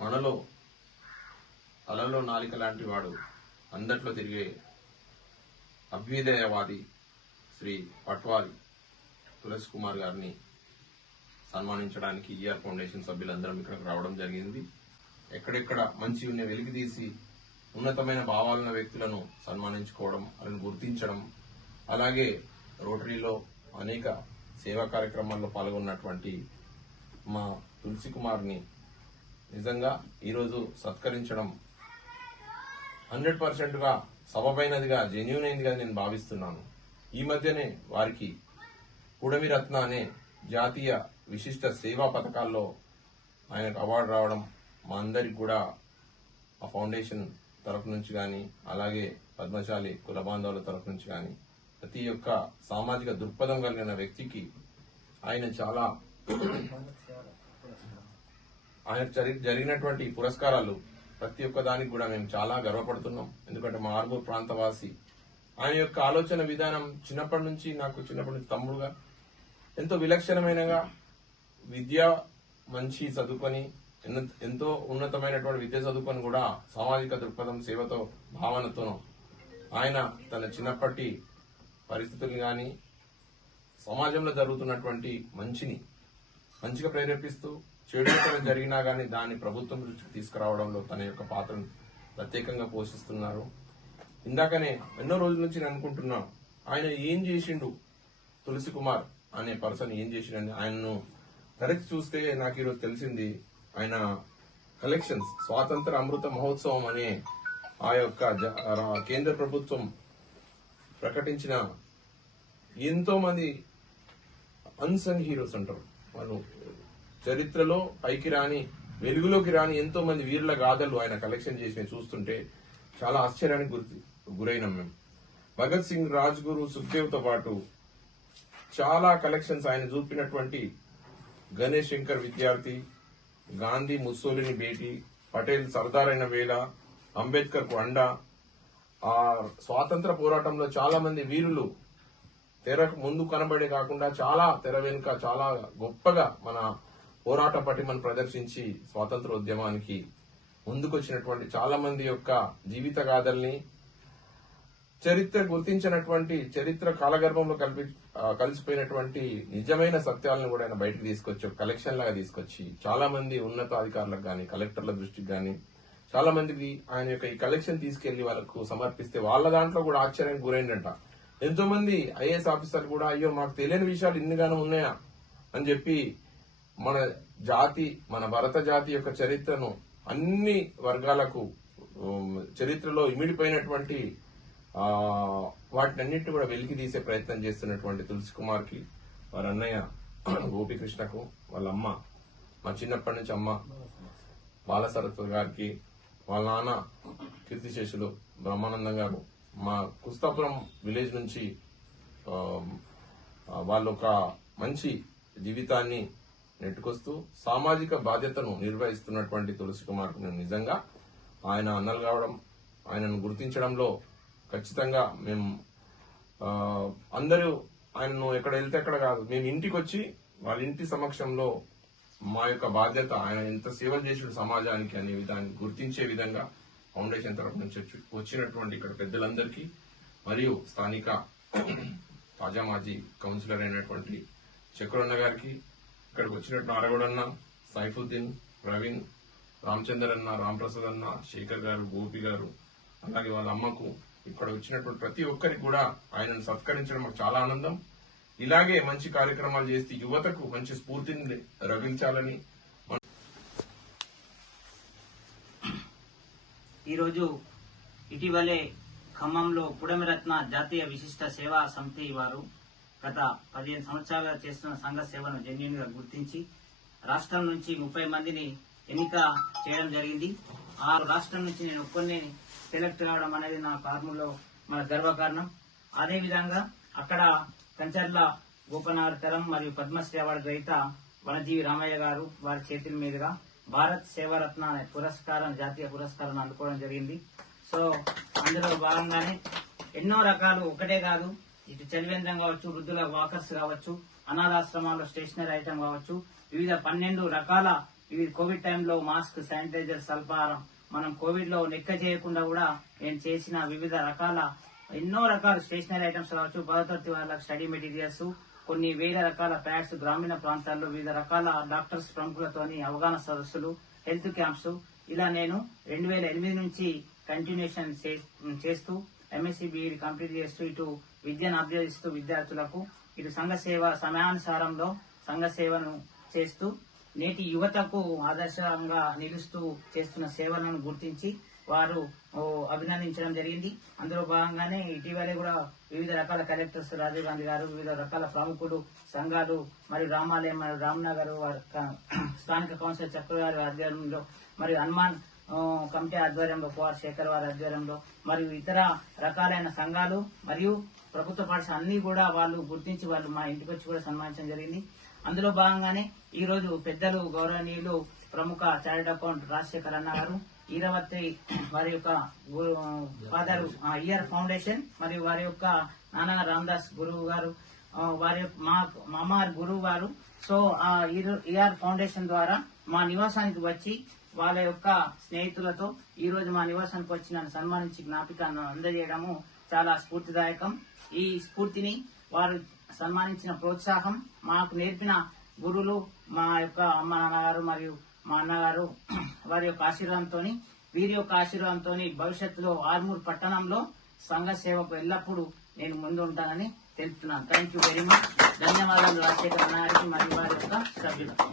మనలో అలలో నాలిక లాంటి వాడు అందట్లో తిరిగే అభ్యుదయవాది శ్రీ పట్వారి తులసి కుమార్ గారిని సన్మానించడానికి ఈఆర్ ఫౌండేషన్ సభ్యులందరం ఇక్కడికి రావడం జరిగింది. ఎక్కడెక్కడ మంచి ఉన్న వెలికి తీసి ఉన్నతమైన భావాలున్న వ్యక్తులను సన్మానించుకోవడం వాళ్ళని గుర్తించడం అలాగే రోటరీలో అనేక సేవా కార్యక్రమాల్లో పాల్గొన్నటువంటి మా తులసి కుమార్ని నిజంగా ఈరోజు సత్కరించడం హండ్రెడ్ పర్సెంట్గా సభపైనదిగా సబబైనదిగా జెన్యున్ అయిందిగా నేను భావిస్తున్నాను. ఈ మధ్యనే వారికి పుడమి రత్న అనే జాతీయ విశిష్ట సేవా పథకాల్లో ఆయనకు అవార్డు రావడం మా అందరికి కూడా ఆ ఫౌండేషన్ తరపు నుంచి కానీ అలాగే పద్మశాలి కుల బాంధవుల తరపు నుంచి కానీ ప్రతి ఒక్క సామాజిక దృక్పథం కలిగిన వ్యక్తికి ఆయన చాలా ఆయన జరి- జరిగినటువంటి పురస్కారాలు ప్రతి ఒక్క దానికి కూడా మేము చాలా గర్వపడుతున్నాం. ఎందుకంటే మా ఆర్మూర్ ప్రాంతవాసి ఆయన యొక్క ఆలోచన విధానం చిన్నప్పటి నుంచి నాకు చిన్నప్పటి నుంచి తమ్ముడుగా ఎంతో విలక్షణమైనగా విద్య మంచి చదువుకొని ఎంతో ఉన్నతమైనటువంటి విద్య చదువుకొని కూడా సామాజిక దృక్పథం సేవతో భావనతో ఆయన తన చిన్నప్పటి పరిస్థితులు కానీ సమాజంలో జరుగుతున్నటువంటి మంచిని మంచిగా ప్రేరేపిస్తూ చెడు జరిగినా గానీ దాన్ని ప్రభుత్వం దృష్టికి తీసుకురావడంలో తన యొక్క పాత్రను ప్రత్యేకంగా పోషిస్తున్నారు. ఇందాకనే ఎన్నో రోజుల నుంచి నేను అనుకుంటున్నా ఆయన ఏం చేసిండు తులసి కుమార్ అనే పర్సన్ ఏం చేసిండని ఆయనను కరెక్ట్ చూస్తే నాకు ఈరోజు తెలిసింది ఆయన కలెక్షన్స్ స్వాతంత్ర అమృత మహోత్సవం అనే ఆ యొక్క జ- కేంద్ర ప్రభుత్వం ప్రకటించిన ఎంతో మంది అన్సంగ్ హీరోస్ అంటారు. మనం చరిత్రలో పైకి రాని వెలుగులోకి రాని ఎంతో మంది వీరుల గాథలు ఆయన కలెక్షన్ చేసి చూస్తుంటే చాలా ఆశ్చర్యానికి గురి గురైనాం మేము. భగత్ సింగ్ రాజ్ గురు సుఖ్దేవ్తో పాటు చాలా కలెక్షన్స్ ఆయన చూపినటువంటి గణేష్ శంకర్ విద్యార్థి గాంధీ ముస్సోలిని భేటీ పటేల్ సర్దార్ అయిన వేళ అంబేద్కర్కు అండ. ఆ స్వాతంత్ర పోరాటంలో చాలా మంది వీరులు తెరకు ముందు కనబడే కాకుండా చాలా తెర వెనుక చాలా గొప్పగా మన పోరాట పటిమను ప్రదర్శించి స్వాతంత్ర ఉద్యమానికి ముందుకొచ్చినటువంటి చాలా మంది యొక్క జీవిత గాథల్ని చరిత్ర గుర్తించినటువంటి చరిత్ర కాలగర్భంలో కల్పి కలిసిపోయినటువంటి నిజమైన సత్యాలను కూడా ఆయన బయటకు తీసుకొచ్చి కలెక్షన్ లాగా తీసుకొచ్చి. చాలా మంది ఉన్నతాధికారులకు కానీ కలెక్టర్ల దృష్టికి కానీ చాలా మందికి ఆయన యొక్క ఈ కలెక్షన్ తీసుకెళ్ళి వాళ్ళకు సమర్పిస్తే వాళ్ళ దాంట్లో కూడా ఆశ్చర్యానికి గురైందంట. ఎంతో మంది ఐఏఎస్ ఆఫీసర్లు కూడా అయ్యో మాకు తెలియని విషయాలు ఇన్నిగానో ఉన్నాయా? అని చెప్పి మన జాతి మన భరత జాతి యొక్క చరిత్రను అన్ని వర్గాలకు చరిత్రలో ఇమిడిపోయినటువంటి వాటినన్నింటినీ కూడా వెలికి తీసే ప్రయత్నం చేస్తున్నటువంటి తులసి కుమార్కి వారి అన్నయ్య గోపికృష్ణకు వాళ్ళ అమ్మ మా చిన్నప్పటి నుంచి అమ్మ బాలసరస్వతి గారికి వాళ్ళ నాన్న కీర్తిశేషులు బ్రహ్మానందం గారు మా కుస్తాపురం విలేజ్ నుంచి ఆ, వాళ్ళు ఒక మంచి జీవితాన్ని నెట్టుకొస్తూ సామాజిక బాధ్యతను నిర్వహిస్తున్నటువంటి తులసి కుమార్ నిజంగా ఆయన అన్నలు కావడం ఆయనను గుర్తించడంలో ఖచ్చితంగా మేము అందరూ ఆయనను ఎక్కడ వెళ్తే అక్కడ కాదు మేము ఇంటికి వచ్చి వాళ్ళ ఇంటి సమక్షంలో మా యొక్క బాధ్యత ఆయన ఎంత సేవ చేసిన సమాజానికి అనే విధాన్ని గుర్తించే విధంగా ఫౌండేషన్ తరపు నుంచి వచ్చినటువంటి ఇక్కడ పెద్దలందరికీ మరియు స్థానిక తాజా మాజీ కౌన్సిలర్ అయినటువంటి చక్రన్న గారికి ఇక్కడికి వచ్చినట్టు నారగొడన్న సైఫుద్దీన్ ప్రవీణ్ రామచందర్ అన్న రాంప్రసాద్ అన్న శేఖర్ గారు గోపి గారు అలాగే వాళ్ళ అమ్మకు ఇక్కడ వచ్చినటువంటి ప్రతి ఒక్కరికి కూడా ఆయనను సత్కరించడం మాకు చాలా ఆనందం. ఇలాగే మంచి కార్యక్రమాలు చేస్తే యువతకు మంచి స్ఫూర్తిని రగిల్చాలని ఈరోజు ఇటీవలే ఖమ్మంలో పుడమిరత్న జాతీయ విశిష్ట సేవా సమితి వారు గత పదిహేను సంవత్సరాలుగా చేస్తున్న సంఘ సేవను జెన్యున్గా గుర్తించి రాష్ట్రం నుంచి ముప్పై మందిని ఎన్నిక చేయడం జరిగింది. ఆ రాష్ట్రం నుంచి నేను కొన్ని సెలెక్ట్ కావడం అనేది నా కార్ములో మన గర్వకారణం. అదేవిధంగా అక్కడ కంచర్ల గోపనారతరం మరియు పద్మశ్రీ అవార్డు గ్రహీత వనజీవి రామయ్య గారు వారి చేతుల మీదుగా భారత్ సేవరత్న అనే పురస్కారం జాతీయ పురస్కారం అందుకోవడం జరిగింది. సో అందులో భాగంగానే ఎన్నో రకాలు ఒకటే కాదు ఇటు చలివేంద్రం కావచ్చు వృద్ధుల వాకర్స్ కావచ్చు అనాథాశ్రమాల్లో స్టేషనరీ ఐటమ్ కావచ్చు వివిధ పన్నెండు రకాల ఈ కోవిడ్ టైంలో మాస్క్ శానిటైజర్ సల్పారం మనం కోవిడ్లో లెక్క చేయకుండా కూడా నేను చేసిన వివిధ రకాల ఎన్నో రకాల స్టేషనరీ ఐటమ్స్ కావచ్చు పదో తరగతి వాళ్ళకి స్టడీ మెటీరియల్స్ కొన్ని వేల రకాల ప్యాడ్స్ గ్రామీణ ప్రాంతాల్లో వివిధ రకాల డాక్టర్స్ ప్రముఖులతోని అవగాహన సదస్సులు హెల్త్ క్యాంప్స్. ఇలా నేను రెండు వేల ఎనిమిది నుంచి కంటిన్యూషన్ చేస్తూ ఎంఎస్సీ బీఈడి కంప్లీట్ చేస్తూ ఇటు విద్యను అభ్యసిస్తూ విద్యార్థులకు ఇటు సంఘ సేవ సమయానుసారంలో సంఘ సేవను చేస్తూ నేటి యువతకు ఆదర్శంగా నిలుస్తూ చేస్తున్న సేవలను గుర్తించి వారు అభినందించడం జరిగింది. అందులో భాగంగానే ఇటీవలే కూడా వివిధ రకాల కలెక్టర్స్ రాజీవ్ గాంధీ గారు వివిధ రకాల ప్రముఖులు సంఘాలు మరియు రామాలయం మరియు రామ్నగర్ స్థానిక కౌన్సిలర్ చక్రవారి ఆధ్వర్యంలో మరియు హనుమాన్ కమిటీ ఆధ్వర్యంలో కుమార్ శేఖర్ వారి ఆధ్వర్యంలో మరియు ఇతర రకాలైన సంఘాలు మరియు ప్రభుత్వ పాఠశాల అన్ని కూడా వాళ్ళు గుర్తించి వాళ్ళు మా ఇంటికి వచ్చి కూడా సన్మానించడం జరిగింది. అందులో భాగంగానే ఈ రోజు పెద్దలు గౌరవనీయులు ప్రముఖ చార్టెడ్ అకౌంట్ రాజశేఖర్ అన్న గారు ఈరవత్రి వారి యొక్క ఫాదర్ ఆ, ఇయర్ ఫౌండేషన్ మరియు వారి యొక్క నాన్న రామదాస్ గురువు గారు వారి యొక్క- మా మా గురువు గారు. సో ఆ ఈఆర్ ఫౌండేషన్ ద్వారా మా నివాసానికి వచ్చి వాళ్ళ యొక్క స్నేహితులతో ఈ రోజు మా నివాసానికి వచ్చి నన్ను సన్మానించి జ్ఞాపికను అందజేయడము చాలా స్ఫూర్తిదాయకం. ఈ స్ఫూర్తిని వారు సన్మానించిన ప్రోత్సాహం మాకు నేర్పిన గురువులు మా యొక్క అమ్మ నాన్నగారు మరియు మా అన్నగారు వారి యొక్క ఆశీర్వాదంతో వీరి యొక్క ఆశీర్వాదంతో భవిష్యత్తులో ఆర్మూర్ పట్టణంలో సంఘ సేవకు ఎల్లప్పుడూ నేను ముందు ఉంటానని తెలుపుతున్నాను. థ్యాంక్ యూ వెరీ మచ్ ధన్యవాదాలు రాజశేఖర్ అన్న మరియు వారి యొక్క సభ్యులకు.